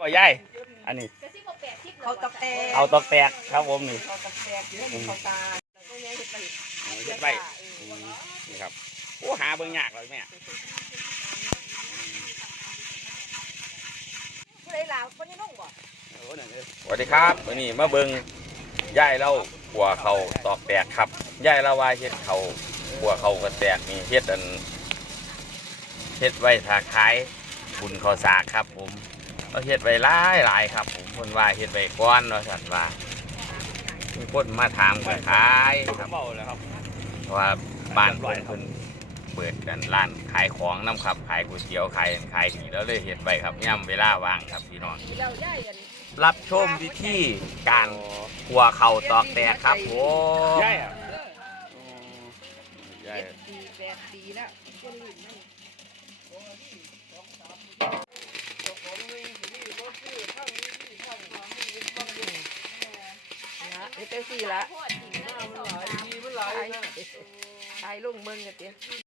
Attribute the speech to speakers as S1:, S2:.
S1: ก็ย่ายอันนี้
S2: เขาตอกแตก
S1: เอาตอกแตกครับผมนี่
S2: เขาตอกแตกเรื่องเขาตาแล้วก็ยังเห็ดไป
S1: เฮ็ดไปนี่ครับโอ้หาเบิ่งยากเลยแม่
S2: ผู้ใดลาวคนนี้นุ่งบ่
S1: สวัสดีครับวันนี้มาเบิ่งย่ายเล่าขัวเขาตอกแตกครับย่ายเล่าว่าเฮ็ดเขาขัวเขากระแตกนี่เฮ็ดไว้ถ้าขายบุญข้าวสากครับผมเราเฮ็ดไว้หลายครับผมคนว่าเฮ็ดไว้ก้อนว่าสั่นว่ามีคนมาถามก็ขายครับเพราะว่าบ้านเพิ่นเปิดกันร้านขายของน้ำครับขายก๋วยเตี๋ยวขายดีแล้วเลยเฮ็ดไว้ครับย่ำเวลาว่างครับพี่น้องรับชมวิธีการขัวเข่าตอกแตกครับผมใช่อ่ะใช่
S2: 8 ปีแล้วเต็มที่ละถ่ายลุงเบิ่งกันเตี้ย